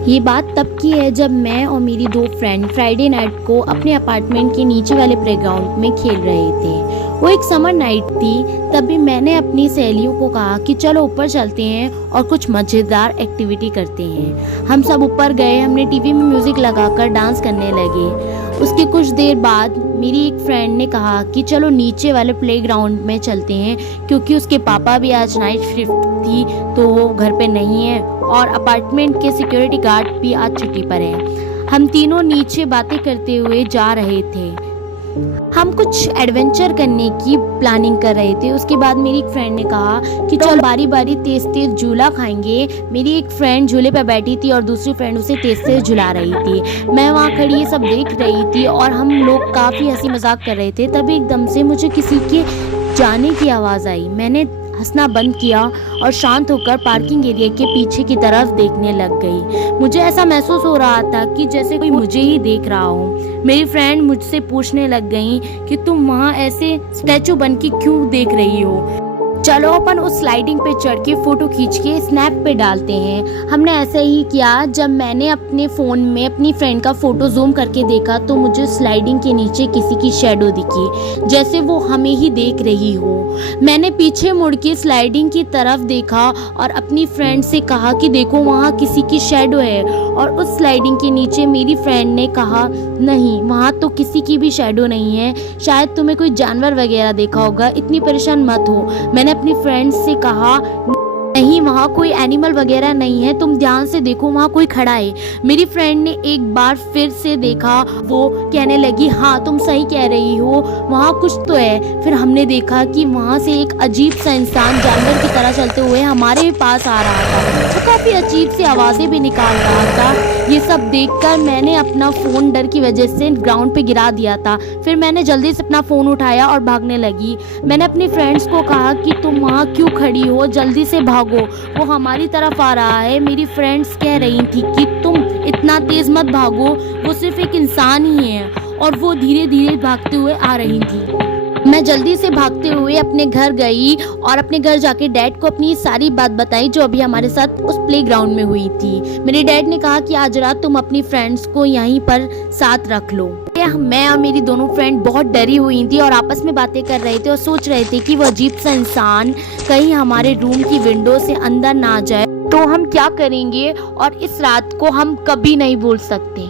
ये बात तब की है जब मैं और मेरी दो फ्रेंड फ्राइडे नाइट को अपने अपार्टमेंट के नीचे वाले प्लेग्राउंड में खेल रहे थे। वो एक समर नाइट थी। तभी मैंने अपनी सहेलियों को कहा कि चलो ऊपर चलते हैं और कुछ मज़ेदार एक्टिविटी करते हैं। हम सब ऊपर गए। हमने टीवी में म्यूज़िक लगाकर डांस करने लगे। उसके कुछ देर बाद मेरी एक फ्रेंड ने कहा कि चलो नीचे वाले प्लेग्राउंड में चलते हैं, क्योंकि उसके पापा भी आज नाइट शिफ्ट थी तो वो घर पे नहीं है और अपार्टमेंट के सिक्योरिटी गार्ड भी आज छुट्टी पर है। हम तीनों नीचे बातें करते हुए जा रहे थे। हम कुछ एडवेंचर करने की प्लानिंग कर रहे थे। उसके बाद मेरी एक फ्रेंड ने कहा कि चल बारी बारी तेज तेज झूला खाएंगे। मेरी एक फ्रेंड झूले पर बैठी थी और दूसरी फ्रेंड उसे तेज तेज झुला रही थी। मैं वहाँ खड़ी ये सब देख रही थी और हम लोग काफ़ी हंसी मजाक कर रहे थे। तभी एकदम से मुझे किसी के जाने की आवाज़ आई। मैंने हंसना बंद किया और शांत होकर पार्किंग एरिया के पीछे की तरफ देखने लग गई। मुझे ऐसा महसूस हो रहा था कि जैसे कोई मुझे ही देख रहा हो। मेरी फ्रेंड मुझसे पूछने लग गई कि तुम वहाँ ऐसे स्टैचू बन के क्यों देख रही हो। चलो अपन उस स्लाइडिंग पे चढ़ के फोटो खींच के स्नैप पे डालते हैं। हमने ऐसे ही किया। जब मैंने अपने फ़ोन में अपनी फ्रेंड का फ़ोटो जूम करके देखा तो मुझे स्लाइडिंग के नीचे किसी की शेडो दिखी, जैसे वो हमें ही देख रही हो। मैंने पीछे मुड़ के स्लाइडिंग की तरफ देखा और अपनी फ्रेंड से कहा कि देखो वहाँ किसी की शेडो है। और उस स्लाइडिंग के नीचे मेरी फ्रेंड ने कहा नहीं, वहाँ तो किसी की भी शेडो नहीं है, शायद तुम्हें कोई जानवर वगैरह देखा होगा, इतनी परेशान मत हो। मैंने अपनी फ्रेंड्स से कहा नहीं, वहाँ कोई एनिमल वगैरह नहीं है, तुम ध्यान से देखो वहाँ कोई खड़ा है। मेरी फ्रेंड ने एक बार फिर से देखा। वो कहने लगी हाँ तुम सही कह रही हो, वहाँ कुछ तो है। फिर हमने देखा कि वहाँ से एक अजीब सा इंसान जानवर की तरह चलते हुए हमारे पास आ रहा था। वो काफ़ी अजीब सी आवाज़ें भी निकाल रहा था। ये सब देखकर मैंने अपना फ़ोन डर की वजह से ग्राउंड पे गिरा दिया था। फिर मैंने जल्दी से अपना फ़ोन उठाया और भागने लगी। मैंने अपनी फ्रेंड्स को कहा कि तुम वहाँ क्यों खड़ी हो, जल्दी से भागो, वो हमारी तरफ आ रहा है। मेरी फ्रेंड्स कह रही थी कि तुम इतना तेज़ मत भागो, वो सिर्फ एक इंसान ही है। और वो धीरे धीरे भागते हुए आ रही थी। मैं जल्दी से भागते हुए अपने घर गई और अपने घर जाके डैड को अपनी सारी बात बताई जो अभी हमारे साथ उस प्लेग्राउंड में हुई थी। मेरे डैड ने कहा कि आज रात तुम अपनी फ्रेंड्स को यहीं पर साथ रख लो। मैं और मेरी दोनों फ्रेंड बहुत डरी हुई थी और आपस में बातें कर रहे थे और सोच रहे थे कि वो अजीब सा इंसान कहीं हमारे रूम की विंडो से अंदर ना जाए तो हम क्या करेंगे, और इस रात को हम कभी नहीं भूल सकते।